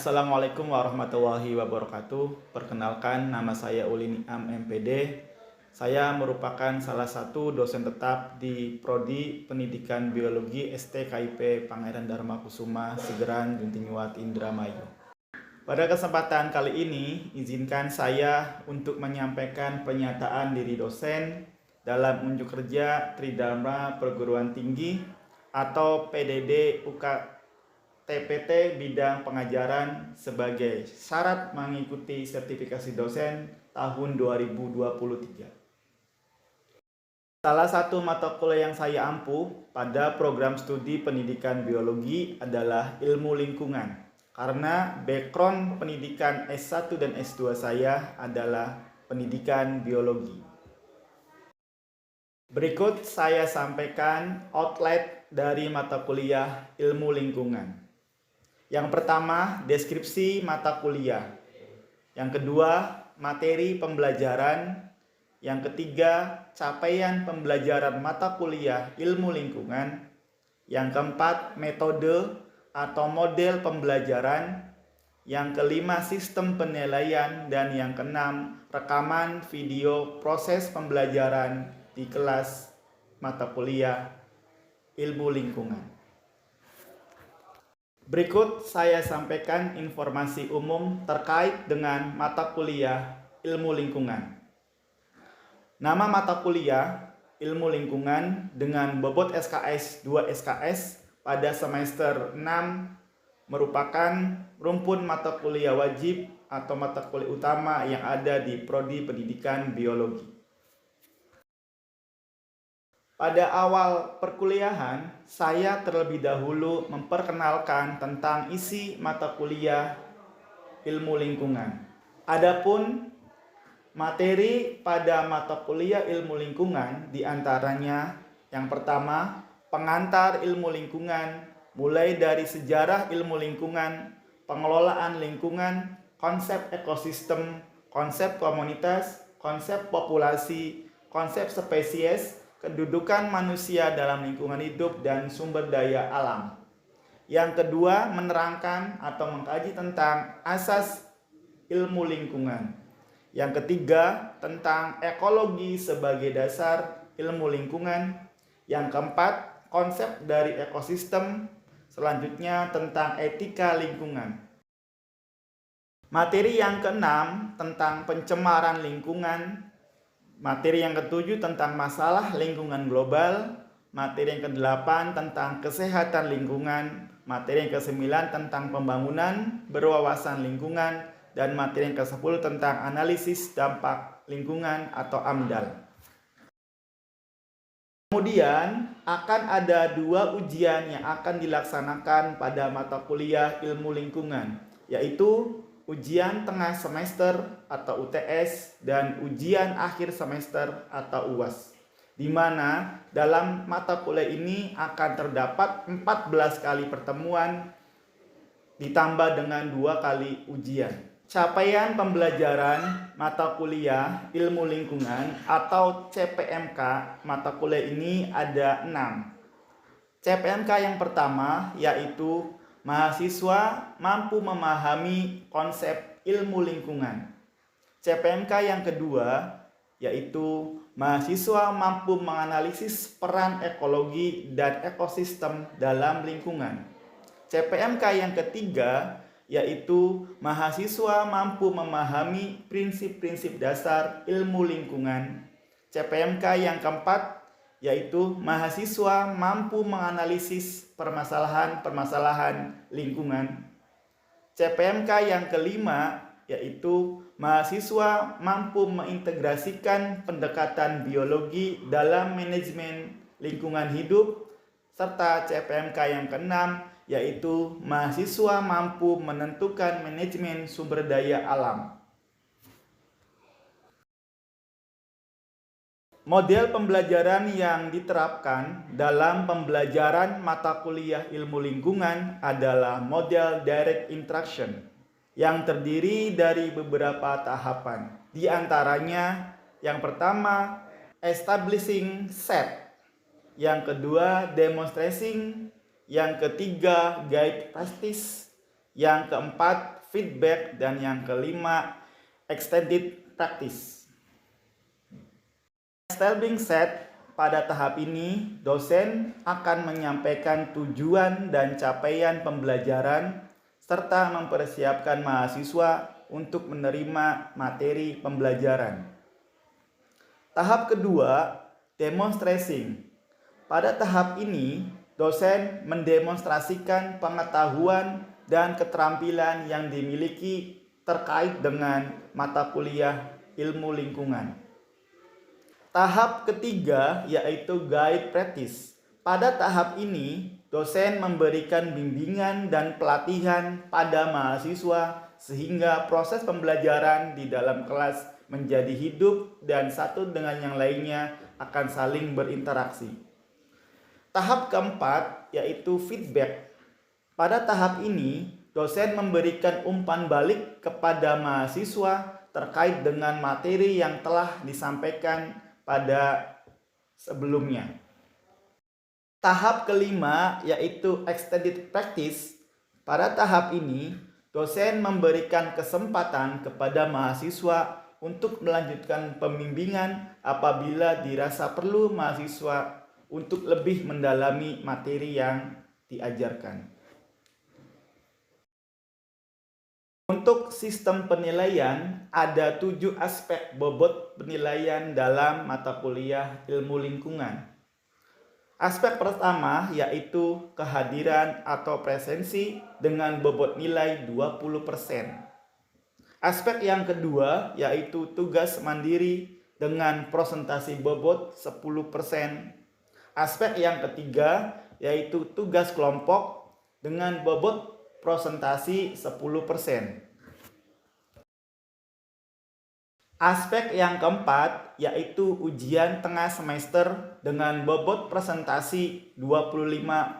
Assalamualaikum warahmatullahi wabarakatuh. Perkenalkan, nama saya Ulin Am MPD. Saya merupakan salah satu dosen tetap di Prodi Pendidikan Biologi STKIP Pangeran Darmakusuma Segeran Juntingyuat Indramayu. Pada kesempatan kali ini, izinkan saya untuk menyampaikan pernyataan diri dosen dalam unjuk kerja Tridharma Perguruan Tinggi atau PDD UK TPT bidang pengajaran sebagai syarat mengikuti sertifikasi dosen tahun 2023. Salah satu mata kuliah yang saya ampuh pada program studi pendidikan biologi adalah ilmu lingkungan, karena background pendidikan S1 dan S2 saya adalah pendidikan biologi. Berikut saya sampaikan outline dari mata kuliah ilmu lingkungan. Yang pertama, deskripsi mata kuliah. Yang kedua, materi pembelajaran. Yang ketiga, capaian pembelajaran mata kuliah ilmu lingkungan. Yang keempat, metode atau model pembelajaran. Yang kelima, sistem penilaian. Dan yang keenam, rekaman video proses pembelajaran di kelas mata kuliah ilmu lingkungan. Berikut saya sampaikan informasi umum terkait dengan mata kuliah ilmu lingkungan. Nama mata kuliah ilmu lingkungan dengan bobot SKS 2 SKS pada semester 6 merupakan rumpun mata kuliah wajib atau mata kuliah utama yang ada di Prodi Pendidikan Biologi. Pada awal perkuliahan, saya terlebih dahulu memperkenalkan tentang isi mata kuliah ilmu lingkungan. Adapun materi pada mata kuliah ilmu lingkungan diantaranya yang pertama, pengantar ilmu lingkungan, mulai dari sejarah ilmu lingkungan, pengelolaan lingkungan, konsep ekosistem, konsep komunitas, konsep populasi, konsep spesies, kedudukan manusia dalam lingkungan hidup dan sumber daya alam. Yang kedua, menerangkan atau mengkaji tentang asas ilmu lingkungan. Yang ketiga, tentang ekologi sebagai dasar ilmu lingkungan. Yang keempat, konsep dari ekosistem. Selanjutnya, tentang etika lingkungan. Materi yang keenam, tentang pencemaran lingkungan. Materi yang ketujuh tentang masalah lingkungan global, materi yang kedelapan tentang kesehatan lingkungan, materi yang kesembilan tentang pembangunan berwawasan lingkungan, dan materi yang ke-10 tentang analisis dampak lingkungan atau AMDAL. Kemudian akan ada dua ujian yang akan dilaksanakan pada mata kuliah ilmu lingkungan, yaitu ujian tengah semester atau UTS dan ujian akhir semester atau UAS, di mana dalam mata kuliah ini akan terdapat 14 kali pertemuan ditambah dengan 2 kali ujian. Capaian pembelajaran mata kuliah ilmu lingkungan atau CPMK mata kuliah ini ada 6. CPMK yang pertama yaitu mahasiswa mampu memahami konsep ilmu lingkungan. CPMK yang kedua yaitu mahasiswa mampu menganalisis peran ekologi dan ekosistem dalam lingkungan. CPMK yang ketiga yaitu mahasiswa mampu memahami prinsip-prinsip dasar ilmu lingkungan. CPMK yang keempat yaitu mahasiswa mampu menganalisis permasalahan-permasalahan lingkungan. CPMK yang kelima yaitu mahasiswa mampu mengintegrasikan pendekatan biologi dalam manajemen lingkungan hidup. Serta CPMK yang keenam yaitu mahasiswa mampu menentukan manajemen sumber daya alam. Model pembelajaran yang diterapkan dalam pembelajaran mata kuliah ilmu lingkungan adalah model direct interaction yang terdiri dari beberapa tahapan. Di antaranya, yang pertama, establishing set. Yang kedua, demonstrating. Yang ketiga, guide practice. yang keempat feedback, dan yang kelima extended practice. As being said, pada tahap ini dosen akan menyampaikan tujuan dan capaian pembelajaran serta mempersiapkan mahasiswa untuk menerima materi pembelajaran. Tahap kedua, demonstrating. Pada tahap ini, dosen mendemonstrasikan pengetahuan dan keterampilan yang dimiliki terkait dengan mata kuliah ilmu lingkungan. Tahap ketiga yaitu guide practice. Pada tahap ini, dosen memberikan bimbingan dan pelatihan pada mahasiswa sehingga proses pembelajaran di dalam kelas menjadi hidup dan satu dengan yang lainnya akan saling berinteraksi. Tahap keempat yaitu feedback. Pada tahap ini, dosen memberikan umpan balik kepada mahasiswa terkait dengan materi yang telah disampaikan pada sebelumnya. Tahap kelima yaitu extended practice. Pada tahap ini, dosen memberikan kesempatan kepada mahasiswa untuk melanjutkan pembimbingan apabila dirasa perlu mahasiswa untuk lebih mendalami materi yang diajarkan. Untuk sistem penilaian, ada 7 aspek bobot penilaian dalam mata kuliah ilmu lingkungan. Aspek pertama yaitu kehadiran atau presensi dengan bobot nilai 20%. Aspek yang kedua yaitu tugas mandiri dengan presentasi bobot 10%. Aspek yang ketiga yaitu tugas kelompok dengan bobot presentasi 10%. Aspek yang keempat yaitu ujian tengah semester dengan bobot presentasi 25%.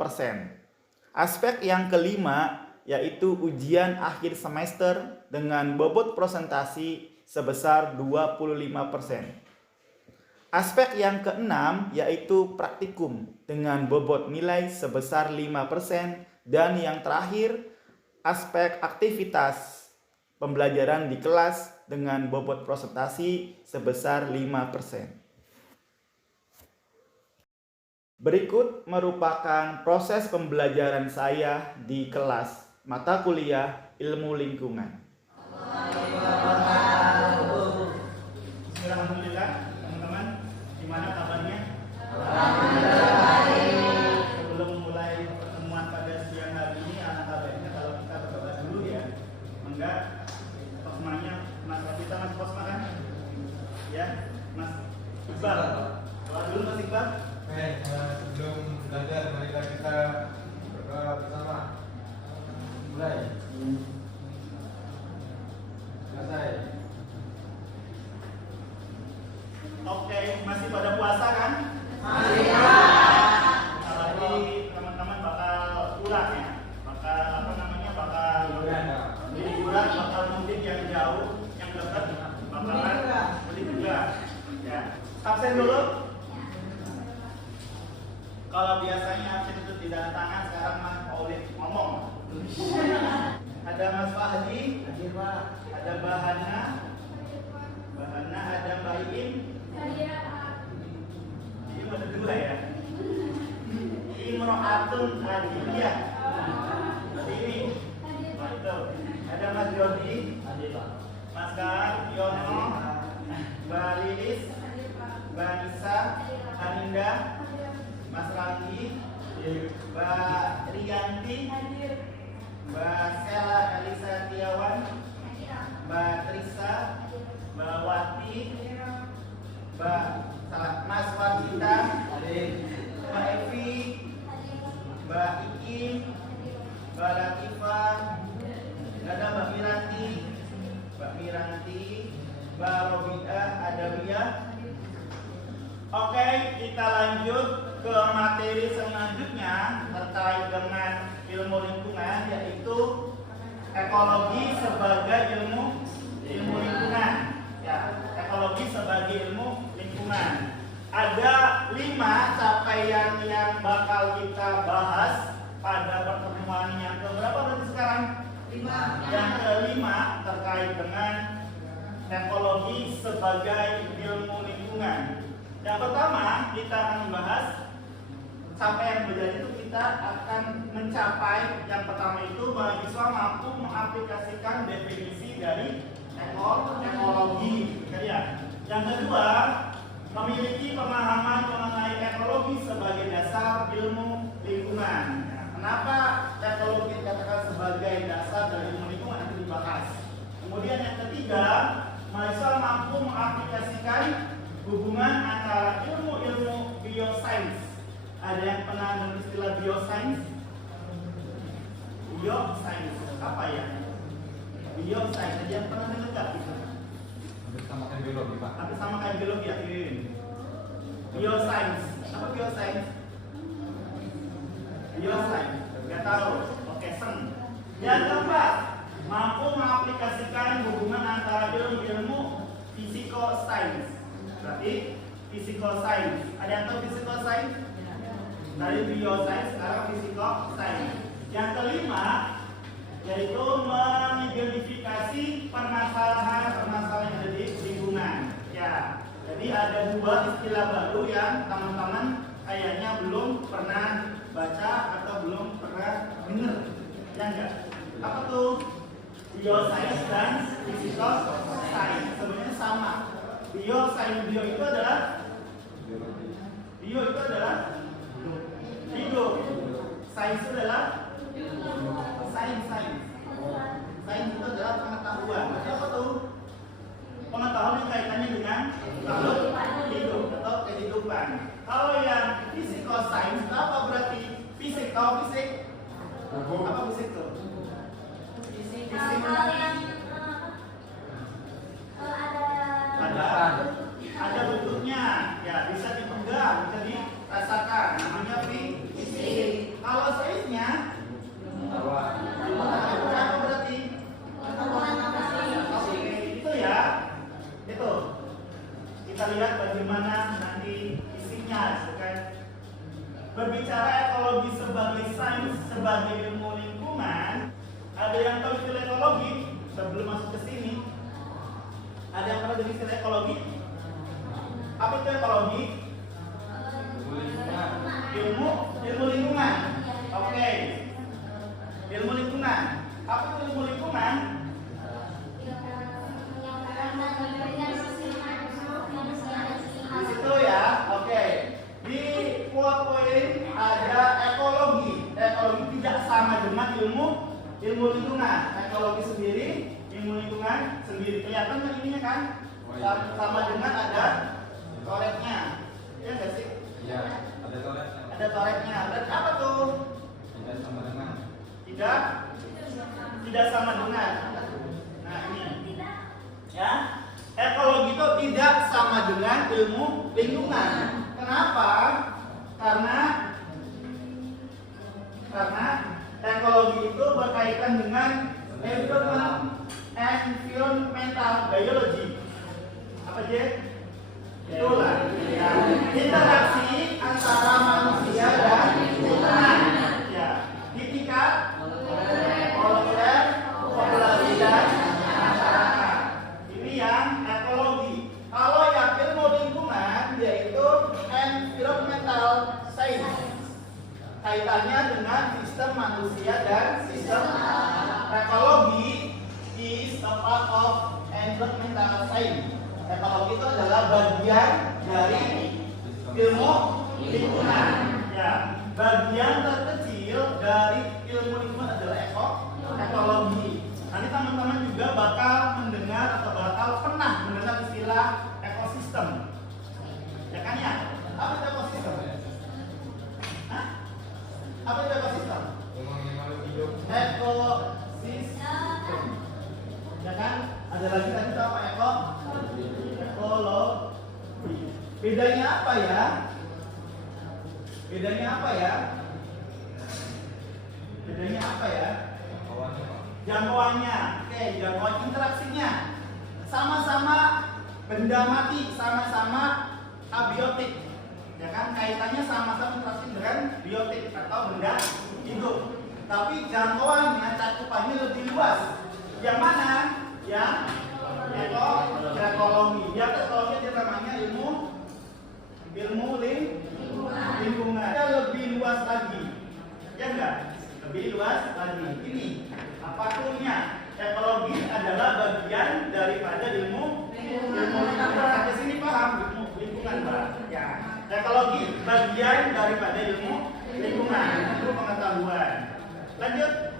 Aspek yang kelima yaitu ujian akhir semester dengan bobot presentasi sebesar 25%. Aspek yang keenam yaitu praktikum dengan bobot nilai sebesar 5%. Dan yang terakhir, aspek aktivitas pembelajaran di kelas dengan bobot presentasi sebesar 5%. Berikut merupakan proses pembelajaran saya di kelas mata kuliah ilmu lingkungan. Alhamdulillah, teman-teman, gimana kabarnya? Sebelum mulai pertemuan pada siang hari ini, alangkah baiknya kalau kita berdoa dulu ya. Enggak, Posmanya, Mas Rafita, Mas Posma kan? Ya, Mas Iqbal. Doa dulu Mas Iqbal. Sebelum belajar, marilah kita berdoa bersama. Mulai. Selesai. Oke, masih pada puasa kan? Masih. Tapi teman-teman bakal pulang ya, bakal liburan, bakal mudik yang jauh, yang dekat, bakalan mudik juga. Ya, absen dulu. Kalau biasanya absen itu tidak tangan, sekarang Mas Paulin ngomong. Ada Mas Fahdi, ada Mbak Hana, ada Mbak Iin. Ini ada 2 ya. Imro'atun Adiliyah. Ini. Betul. Ada Mas Jody, Mas Yono, Mbak Lilis, Mbak Nisa, Aninda, Mas Ranggi, Mbak Rianti, Mbak Sela Elisa Tiawan, Mbak Trisa, Mbak Wati, Mas Wajita, Mbak Evi, Mbak Iki, Mbak Latifah, ada Mbak Miranti, Mbak Robiah, Adawiyah. Oke, kita lanjut ke materi selanjutnya terkait dengan ilmu lingkungan, yaitu ekologi sebagai ilmu lingkungan. Ya, ekologi sebagai ilmu lingkungan. Ada 5 capaian yang bakal kita bahas pada pertemuan yang keberapa berarti sekarang? Yang kelima terkait dengan ekologi sebagai ilmu lingkungan. Yang pertama kita akan membahas capaian belajar itu kita akan mencapai yang pertama itu mahasiswa mampu mengaplikasikan definisi dari ekologi. Ya. Yang kedua memiliki pemahaman mengenai ekologi sebagai dasar ilmu lingkungan. Kenapa ekologi dikatakan sebagai dasar dari ilmu lingkungan nanti dibahas. Kemudian yang ketiga mahasiswa mampu mengaplikasikan hubungan antara ilmu-ilmu biosains. Ada yang pernah dengar istilah biosains? Biosains apa ya? Biosains. Ada yang pernah dengar nggak? Hampir sama kayak biologi, Pak. Hampir sama kayak biologi ya, Irin. Biosains. Apa biosains? Biosains. Nggak tahu. Oke, sen. Yang keempat, mampu mengaplikasikan hubungan antara ilmu-ilmu physical-science. Berarti physical-science. Ada yang tahu physical-science? Dari biosains sekarang physical-science. Yang kelima yaitu mengidentifikasi permasalahan-permasalahan yang ada di lingkungan. Ya, jadi ada dua istilah baru yang teman-teman kayaknya belum pernah baca atau belum pernah dengar. Ya enggak? Apa tuh? Biosains dan physical science. Sebenarnya sama. Biosains, bio itu adalah hidup. Sains itu adalah sains. Sains itu adalah pengetahuan. Apa tuh? Pengetahuan yang kaitannya dengan hidup atau kehidupan. Kalau yang physical science, apa berarti? Fisik, tahu fisik? Apa fisik tuh? Fisik ada bentuknya, ya bisa dipegang, bisa dirasakan, namanya fisik. Kalau sainsnya apa berarti? Oke, itu ya, itu. Kita lihat bagaimana nanti isinya, kan? Berbicara ekologi sebagai sains, sebagai ilmu lingkungan, ada yang tahu istilah ekologi sebelum masuk ke sini? Ada yang tahu istilah ekologi? Apa itu ekologi? Ilmu lingkungan. Oke. Ilmu lingkungan. Apa itu ilmu lingkungan? Di situ ya. Oke. Di quote point ada ekologi. Ekologi tidak sama dengan ilmu lingkungan. Ekologi sendiri, ilmu lingkungan sendiri. Kelihatan kan ininya kan? Sama dengan ada coretnya. Iya nggak sih? Iya, ada coretnya. Ada coretnya. Berarti apa tuh? Tidak sama dengan. Tidak sama dengan. Nah ini. Ya. Ekologi itu tidak sama dengan ilmu lingkungan. Kenapa? Karena ekologi itu berkaitan dengan environmental biology. Apa aja? Itulah ya. Interaksi antara manusia dan lingkungan. Ya. Di tingkat molekuler, populasi dan masyarakat. Ini yang ekologi. Kalau yang ilmu lingkungan yaitu environmental science. Kaitannya dengan sistem manusia dan sistem ekologi is a part of environmental science. Ekologi itu adalah bagian dari ilmu lingkungan. Ya, bagian terkecil dari ilmu lingkungan adalah ekologi. Nanti teman-teman juga bakal mendengar atau bakal pernah mendengar istilah ekosistem. Ya kan ya? Apa itu ekosistem? Hah? Apa itu ekosistem? Ekosistem. Ya kan? Ada lagi tadi apa ekologi. Bedanya apa ya? Bedanya apa ya? Jangkauannya. Oke, jangkauan interaksinya. Sama-sama benda mati, sama-sama abiotik. Ya kan? Kaitannya sama-sama interaksi dengan biotik atau benda hidup. Tapi jangkauannya, cakupannya lebih luas. Yang mana? Yang ekologi. Yang ekologi itu namanya ilmu lingkungan. Dia lebih luas lagi. Ya enggak? Lebih luas lagi. Ini apa turnya? Ekologi adalah bagian daripada ilmu lingkungan. Sampai sini paham ilmu lingkungan, Pak? Ya. Ekologi bagian daripada ilmu lingkungan, ilmu pengetahuan. Lanjut.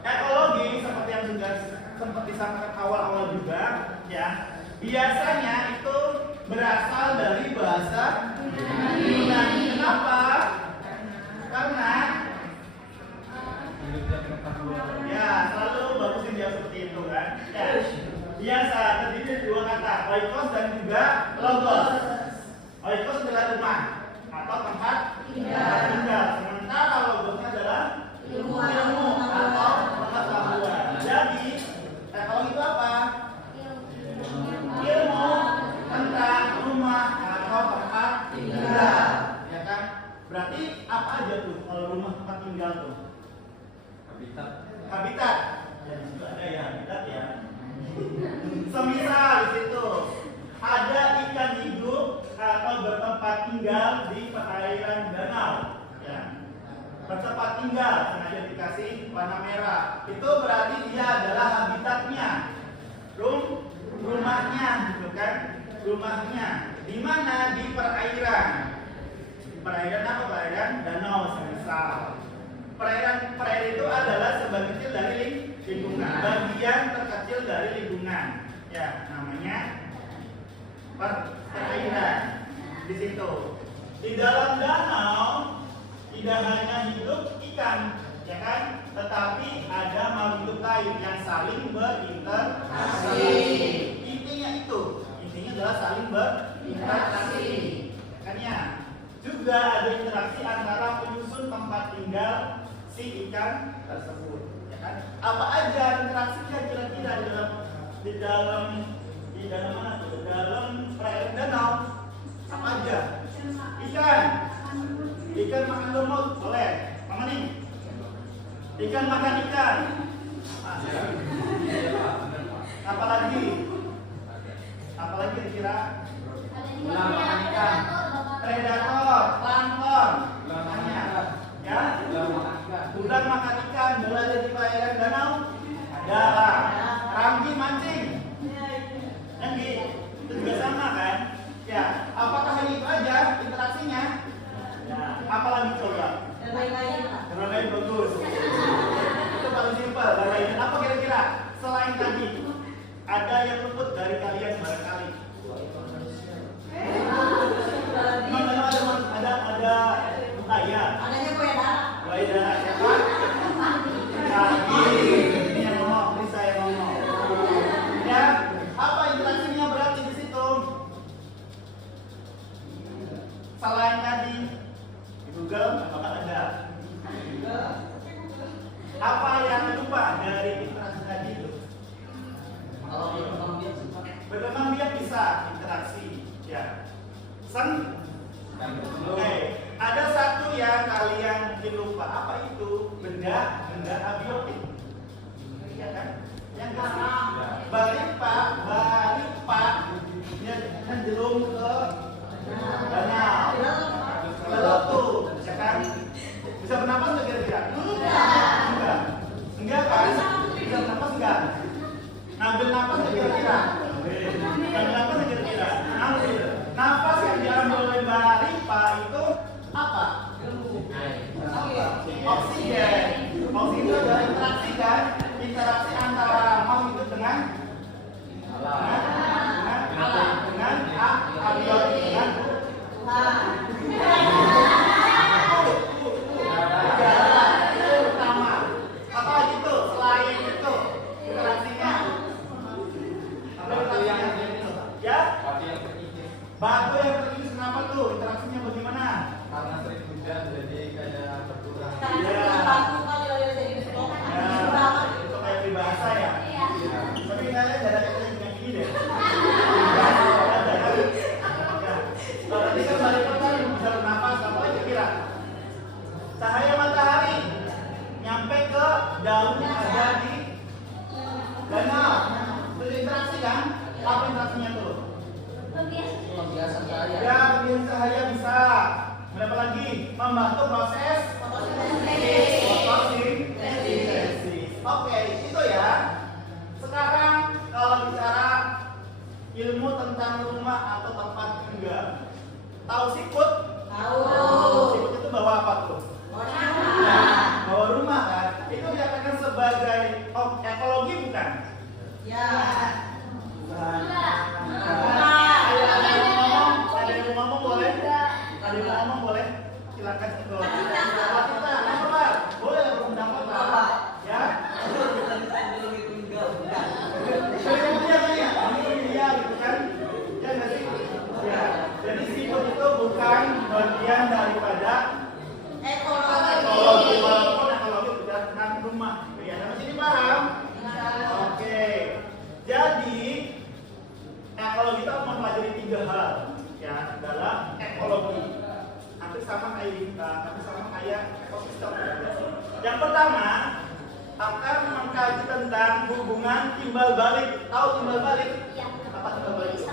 Ekologi seperti yang sudah sempat disampaikan awal-awal juga, ya. Biasanya itu berasal dari bahasa Yunani. Kenapa? Karena ya selalu bagusin dia seperti itu kan. Ya. Biasa terdiri dari dua kata, oikos dan juga logos. Oikos adalah rumah atau tempat tinggal. Sementara logosnya adalah ilmu atau pengetahuan. Jadi ekologi itu apa? Ilmu tentang rumah atau tempat tinggal. Ya kan? Berarti apa aja tuh kalau rumah tempat tinggal tuh? Habitat. Ya di situ ada ya habitat ya. Semisal di situ ada ikan hidup atau bertempat tinggal di perairan danau, ya. Bertempat tinggal sengaja dikasih warna merah. Itu berarti dia adalah habitatnya, rumahnya, gitu kan? Rumahnya di mana? Di perairan. Perairan apa? Perairan danau semisal. Perairan itu adalah sebagian kecil dari lingkungan, bagian terkecil dari lingkungan. Ya, namanya perairan. Di situ, di dalam danau tidak hanya hidup ikan, ya kan? Tetapi ada makhluk hidup lain yang saling berinteraksi. Intinya adalah saling berinteraksi. Kan ya? Juga ada interaksi antara penyusun tempat tinggal si ikan tersebut, ya kan? Apa aja interaksinya kira-kira di dalam mana tuh? Di dalam perairan danau apa aja? Ikan makan lumut, boleh. Mana nih? Ikan makan ikan. Apalagi kira-kira? Makan ikan. Predator, plankton, ya. Ular makan ikan, berada di perairan danau, ada. Rambi mancing, itu juga sama kan? Ya. Apakah hanya itu aja interaksinya? Ya. Apalagi coba? Bermain bagus. Itu paling simpel. Bermain apa kira-kira? Selain tadi, ada yang luput dari kalian barangkali. Ada buaya. Adanya buaya darat. Buaya darat siapa? Ini yang ngomong, ini saya ngomong. Ya, apa interaksinya berarti di situ? Selain tadi di Google, apakah ada? Apa yang lupa dari interaksi tadi itu? Berkembang biak bisa interaksi, ya. Oke, ada satu yang kalian mungkin lupa. Apa itu? Benda abiotik. Ya kan? Yang kasih baripa cenderung ke danau. Laut tuh, ya kan? Bisa bernapas nggak kira-kira? Enggak kan? Bisa bernapas enggak? Ngambil napas nggak kira-kira? Ngambil napas nggak kira-kira? Nafas yang diambil oleh baripa itu apa? Oksigen. Oksigen itu adalah interaksi kan? Interaksi antara makhluk hidup dengan abiotik dengan pertama. Apa itu? Selain itu interaksinya? Batu yang terkikis kenapa tuh? Interaksinya bagaimana? Karena sering hujan jadi kayak berkurang. Ya, membantu proses fotosintesis. Oke, itu ya. Sekarang kalau bicara ilmu tentang rumah atau tempat tinggal, tahu siput? Tahu. Siput itu bawa apa tuh? Bawa rumah kan? Itu dikatakan sebagai ekologi bukan? Ya. Ada yang mau ngomong boleh? Ada yang mau ngomong boleh? Silakan kalau kita apa? Boleh berpendapat Pak. Ya. Iya gitu kan? Ya nggak sih? Ya. Jadi siput itu bukan bagian daripada ekologi, walaupun ekologi sudah tentang rumah. Ya, sampai sini paham? Oke. Jadi ekologi itu mempelajari 3 hal ya dalam ekologi. Hampir sama kayak ekosistem. Yang pertama akan mengkaji tentang hubungan timbal balik. Tahu timbal balik? Apa timbal balik?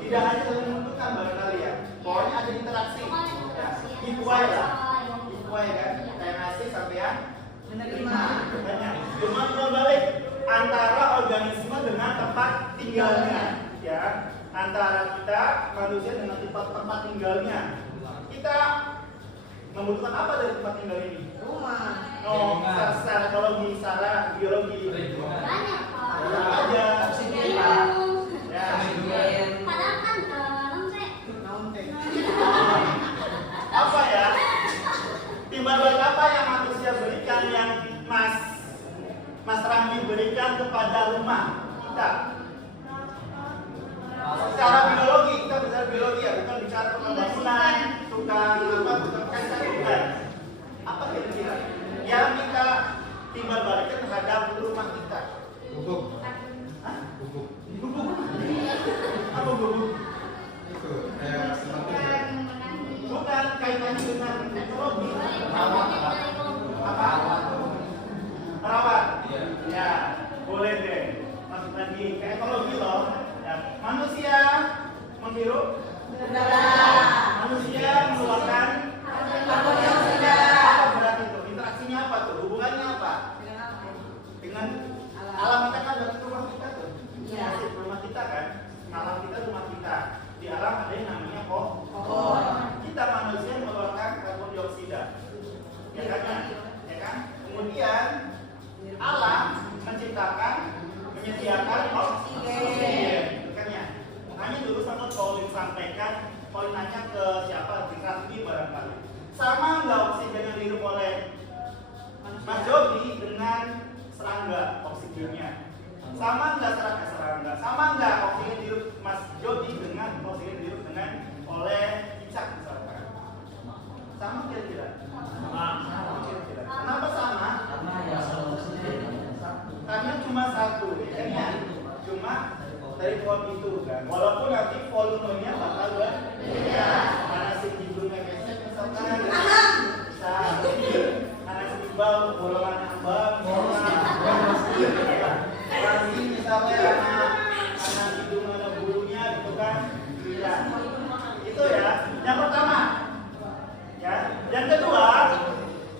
Tidak hanya saling menentukan barangkali ya. Pokoknya ada interaksi. Ya, equal lah. Equal kan? Kayak ngasih sampean menerima. Cuma timbal balik antara organisme dengan tempat tinggalnya, ya, antara kita manusia dengan tempat tinggalnya. Kita membutuhkan apa dari tempat tinggal ini? Rumah. Oh, secara ekologi, secara biologi. Banyak Pak. Banyak aja. Ya. Padahal kan Apa ya? Timbal balik apa yang manusia berikan yang Mas Ramli berikan kepada rumah kita? Secara biologi, kita bicara biologi ya, bukan bicara pembangunan, tukang kaca bukan. Apa kira-kira yang kita timbal balikan terhadap rumah kita? Guguk. Hah? Guguk. Guguk. Apa guguk? Itu kayak seperti Bukan kaitannya dengan ekologi. Apa? Perawat. Ya, boleh deh. Masuk lagi ke ekologi loh. Ya, manusia menghirup udara. Manusia mengeluarkan karbon dioksida. Apa berarti itu? Interaksinya apa tuh? Hubungannya apa? Dengan alam kita kan berarti rumah kita tuh. Iya. Rumah kita kan. Alam kita rumah kita. Di alam ada yang namanya pohon. Kita manusia mengeluarkan karbon dioksida. Ya kan? Ya kan? Kemudian alam menciptakan, menyediakan oksigen. Makanya dulu sempat Pauline sampaikan, Pauline nanya ke siapa? Di Raffi barangkali. Sama nggak oksigen yang dihirup oleh Mas Jody dengan serangga oksigennya? Sama nggak serangga? Sama nggak oksigen dihirup Mas Jody dengan oksigen dihirup dengan oleh cicak misalkan? Sama kira-kira? Sama. Kenapa sama? Karena cuma satu, ya. Cuma dari pohon itu kan. Walaupun nanti volumenya bakal berbeda. Karena si hidungnya gesek misalkan. Bisa. Karena si iqbal golongannya abang. Lagi misalnya karena hidung ada bulunya gitu kan. Bisa. Itu ya. Yang pertama. Ya. Yang kedua,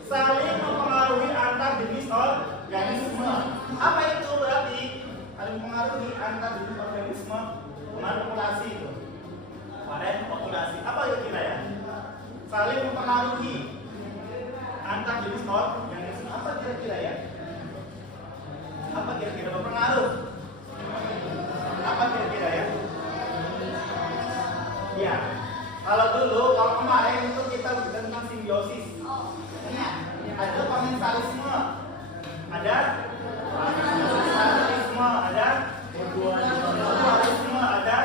saling mempengaruhi antar jenis organisme. Apa itu berarti? Saling mempengaruhi antar jenis organisme. Kemarin populasi itu. Kemarin populasi. Apa kira-kira ya? Saling mempengaruhi antar jenis organisme. Apa kira-kira ya? Apa kira-kira berpengaruh? Apa kira-kira ya? Ya. Kalau kemarin itu kita bicara tentang simbiosis. Ya. Ada komensalisme, ada mutualisme, ada mutualisme, ada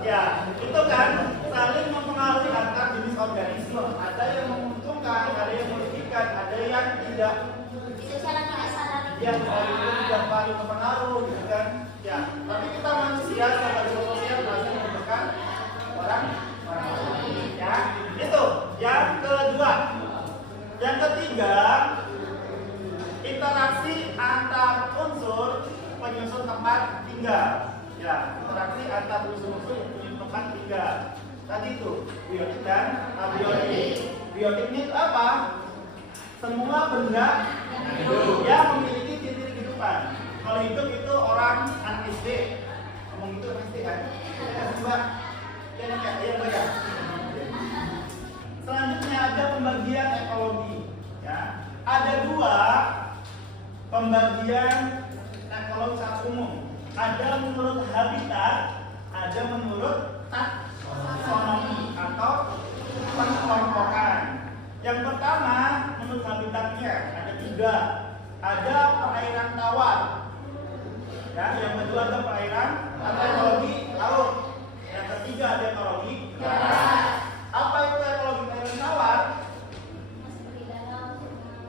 ya, itu kan saling mempengaruhi antar jenis organisme. Ada yang menguntungkan, ada yang merugikan, ada yang tidak. Yang tidak paling berpengaruh, gitu kan? Ya, tapi kita manusia sebagai sosial masih membutuhkan orang lain. Ya, itu yang kedua. Yang ketiga, interaksi antar unsur menyusun tempat tinggal. Ya, interaksi antar unsur-unsur yang punya tempat tinggal. Tadi itu biotik dan abiotik. Biotiknya itu apa? Semua benda yang memiliki ciri kehidupan. Kalau hidup itu orang anak SD, ngomong itu anak SD kan? Ya, Mbak. Ya, Mbak ya. Selanjutnya ada pembagian ekologi. Ya, ada dua pembagian ekologi secara umum. Ada menurut habitat, ada menurut taksonomi atau pengelompokan. Yang pertama menurut habitatnya ada 3. Ada perairan tawar. Ya, yang kedua ada perairan atau ekologi laut. Yang ketiga ada ekologi darat. Apa itu ekologi perairan tawar?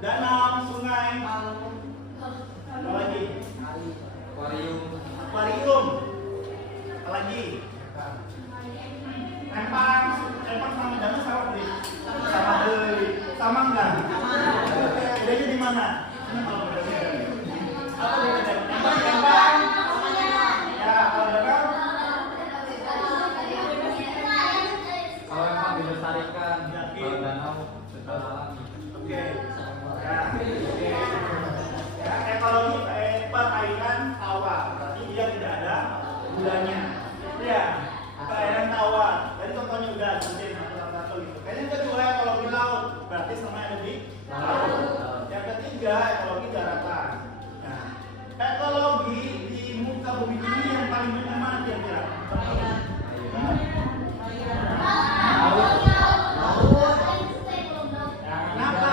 Danau, sungai, apa lagi? Akuarium. Apa lagi? Empang sama danau sama beli. Sama enggak? Bedanya di mana? Apa bedanya? Empang. Ya, kalau danau Kalau emang dilestarikan, kalau danau secara alami. oke. Ya, oke. Ya, ekologi perairan tawar. Berarti dia tidak ada gulanya. Ya, perairan tawar. Tadi contohnya udah sebutin satu-satu gitu. Yang kedua ekologi laut. Berarti sama ada di laut. Yang ketiga ekologi daratan. Nah, ekologi di muka bumi ini yang paling banyak mana kira-kira? Kenapa?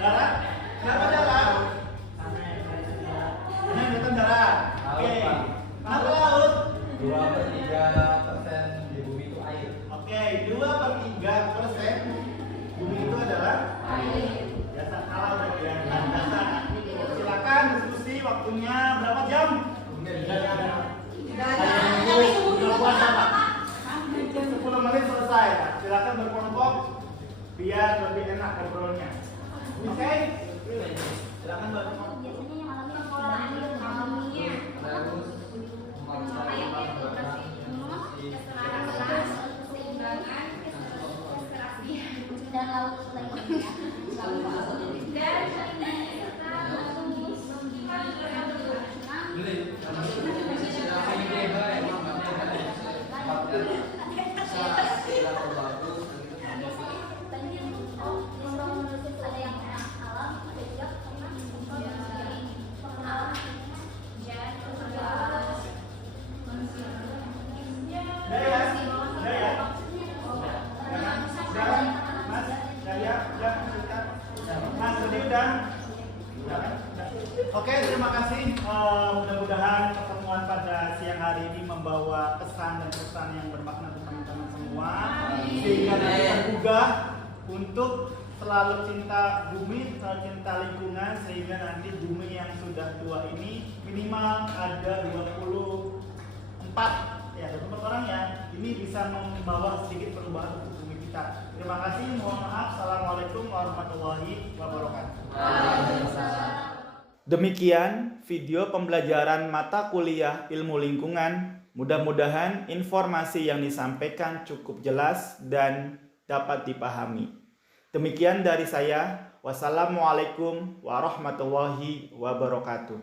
Darat? Kenapa darat? Ini bukan darat. Oke. Kenapa laut? 2/3% di bumi itu air. Oke, 2/3% bumi itu adalah air. Biasa kalah udah ya. Dasar. Silakan diskusi, waktunya berapa jam? 10 menit selesai. Silakan berkelompok biar lebih enak ngobrolnya. Oke? Silakan berkelompok. Terus dan laut lainnya. Oke, terima kasih. Mudah-mudahan pertemuan pada siang hari ini membawa pesan dan pesan yang bermakna untuk teman-teman semua, sehingga nanti tergugah untuk selalu cinta bumi, selalu cinta lingkungan, sehingga nanti bumi yang sudah tua ini minimal ada 24 ya, 24 orang ya. Ini bisa membawa sedikit perubahan untuk bumi kita. Terima kasih. Mohon maaf. Assalamualaikum warahmatullahi wabarakatuh. Demikian video pembelajaran mata kuliah ilmu lingkungan. Mudah-mudahan informasi yang disampaikan cukup jelas dan dapat dipahami. Demikian dari saya. Wassalamualaikum warahmatullahi wabarakatuh.